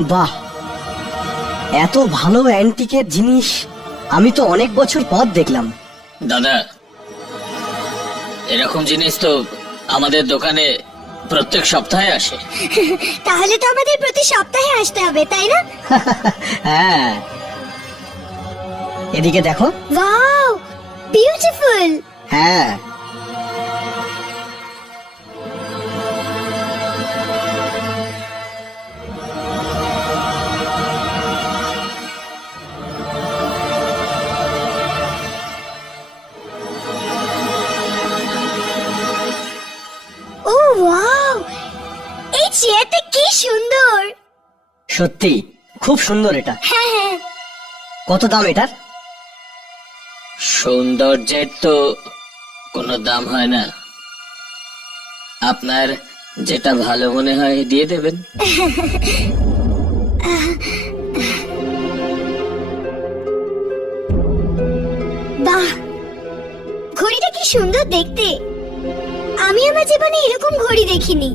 বাহ, এত ভালো অ্যান্টিকের জিনিস আমি তো অনেক বছর পর দেখলাম। দাদা, এরকম জিনিস তো আমাদের দোকানে প্রত্যেক সপ্তাহে আসে। তাহলে তো আমাদের প্রতি সপ্তাহে আসতে হবে, তাই না? হ্যাঁ, এদিকে দেখো। Wow, beautiful. হ্যাঁ, ও ওয়াও, এই চেয়ারটা কি সুন্দর। সত্যি খুব সুন্দর এটা। হ্যাঁ হ্যাঁ। কত দাম এটার? সৌন্দর্যের তো কোনো দাম হয় না, আপনার যেটা ভালো মনে হয় দিয়ে দেবেন। বাহ, ঘড়িটা কি সুন্দর দেখতে। আমি আমার জীবনে এরকম ঘড়ি দেখিনি।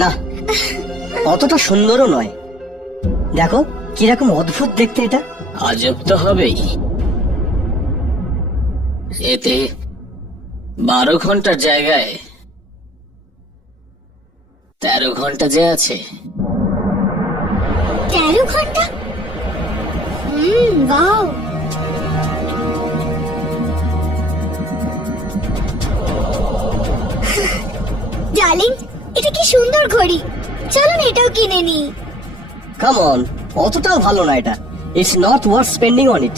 না, অতটা সুন্দরও নয়। দেখো কিরকম অদ্ভুত দেখতে এটা। আজব তো হবেই, এতে 12 ঘন্টার জায়গায় 13 ঘন্টা যে আছে। 13 ঘন্টা? ওয়াও। ডার্লিং, এটা কি সুন্দর ঘড়ি। চলো না এটাও কিনে নি। কাম অন, অতটাও ভালো না এটা। It's not worth spending on it.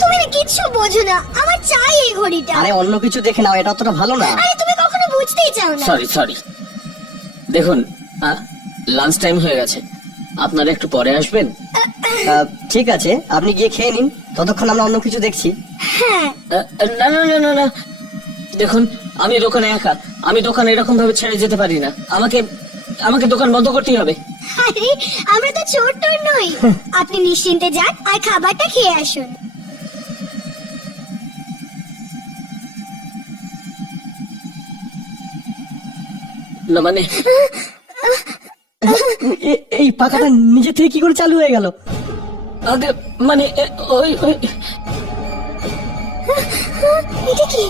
তুমি না কিচ্ছু বোঝো না, আমার চাই এই ঘড়িটা। আরে অন্য কিছু দেখে নাও, এটা অতটা ভালো না। আরে তুমি কখনো বুঝতেই চাও না। সরি, দেখুন লাঞ্চ টাইম হয়ে গেছে, আপনারা একটু পরে আসবেন। ঠিক আছে, আপনি গিয়ে খেয়ে নিন, ততক্ষণ আমরা অন্য কিছু দেখছি। হ্যাঁ। না না না না না, দেখুন আমি দোকানে একা, আমি দোকান এরকম ভাবে ছেড়ে যেতে পারি না। আমাকে আমাকে দোকান বন্ধ করতেই হবে। আরে আমরা তো চোর টোর নই। আপনি নিশ্চিন্তে যান আর খাবারটা খেয়ে আসুন। না মানে এই পাখাটা নিজে থেকে কি করে চালু হয়ে গেল? আগে মানে ওই ওই এটা কি?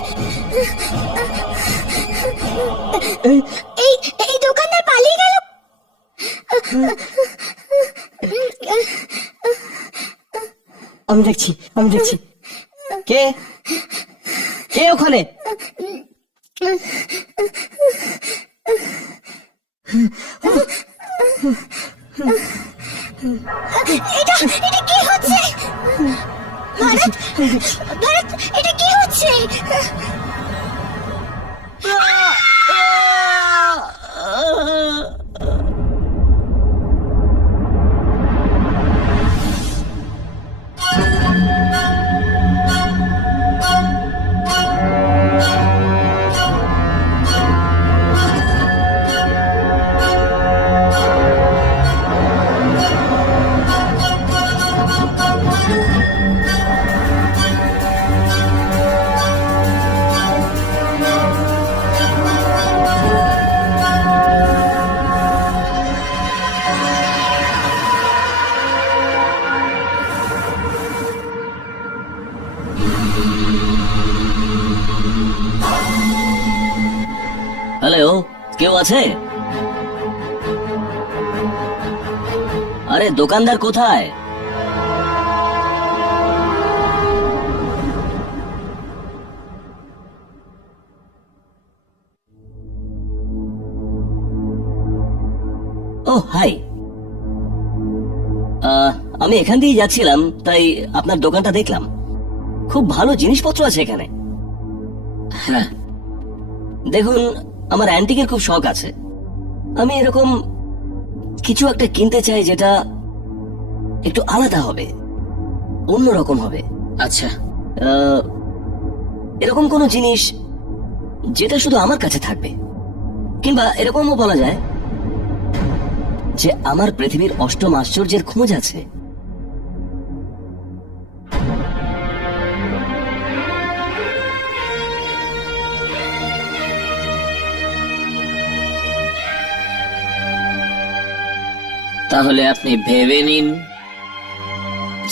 এই এই দোকানদার পালিয়ে গেল। আমি দেখছি। কে কে ওখানে? এটা এটা কি হচ্ছে? ভারত, ভারত, এটা কি হচ্ছে? হ্যালো, কেউ আছে? আরে দোকানদার কোথায়? ও হাই, আমি এখান দিয়ে যাচ্ছিলাম, তাই আপনার দোকানটা দেখলাম। খুব ভালো জিনিসপত্র আছে এখানে। হ্যাঁ, দেখুন, আমার অ্যান্টিকের খুব শখ আছে। আমি এরকম কিছু একটা কিনতে চাই যেটা একটু আলাদা হবে, অন্যরকম হবে। আচ্ছা, এরকম কোন জিনিস যেটা শুধু আমার কাছে থাকবে, কিংবা এরকমও বলা যায় যে আমার পৃথিবীর অষ্টম আশ্চর্যের খোঁজ আছে। তাহলে আপনি ভেবে নিন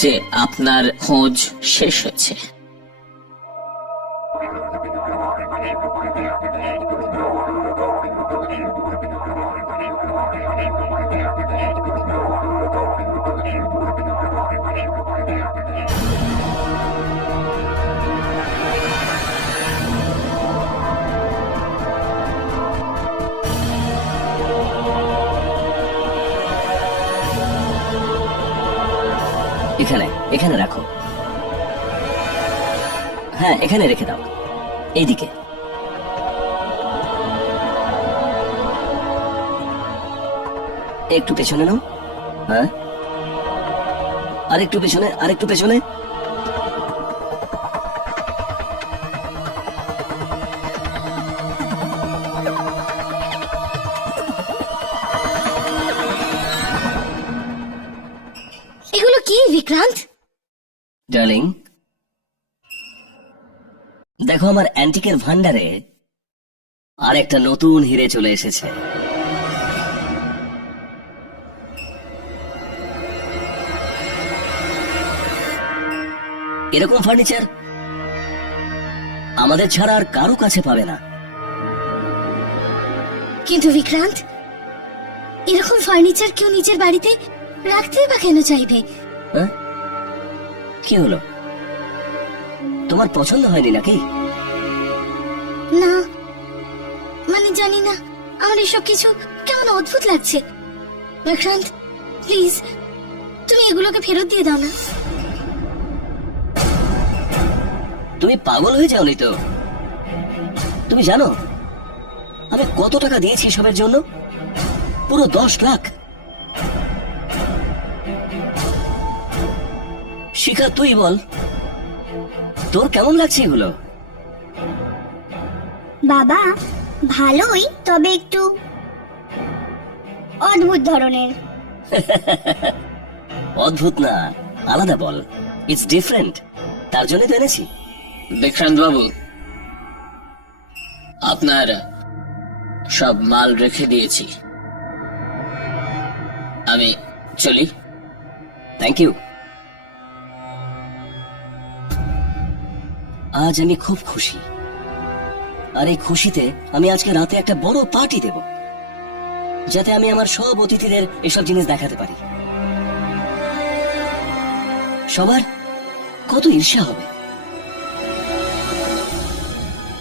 যে আপনার খোঁজ শেষ হয়েছে। এখানে এখানে রাখো। হ্যাঁ, এখানে রেখে দাও, এইদিকে। একটু পেছনে নাও। হ্যাঁ, আরেকটু পেছনে, আরেকটু পেছনে। এগুলো কি বিক্রান্ত? ডার্লিং, দেখো আমার অ্যান্টিকের ভান্ডারে আর একটা নতুন হিরে চলে এসেছে। এরকম ফার্নিচার আমাদের ছাড়া আর কারো কাছে পাবে না। কিন্তু বিক্রান্ত, এরকম ফার্নিচার কেউ নিজের বাড়িতে রাখতে বা কেন চাইবে? হ্যাঁ? কি হলো, তোমার পছন্দ হয়নি নাকি? না, মানে জানি না, আমার এসব কিছু কেমন অদ্ভুত লাগছে। বিক্রান্ত, প্লিজ তুমি এগুলোকে ফেরত দিয়ে দাও না। তুমি পাগল হয়ে যাওনি তো? তুমি জানো আমি কত টাকা দিয়েছি এসবের জন্য? পুরো 10 লাখ। শিখা, তুই বল, তোর কেমন লাগছে এগুলো? বাবা, ভালোই, তবে একটু অদ্ভুত ধরনের। অদ্ভুত না, আলাদা বল। ইটস ডিফারেন্ট, তার জন্য তো এনেছি। বিক্রান্ত বাবু, আপনার সব মাল রেখে দিয়েছি, আমি চলি। Thank you. আজ আমি খুব খুশি, আর এই খুশিতে আমি আজকে রাতে একটা বড় পার্টি দেব, যাতে আমি আমার সব অতিথিদের এসব জিনিস দেখাতে পারি। সবার কত ঈর্ষা হবে।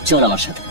চল আমার সাথে।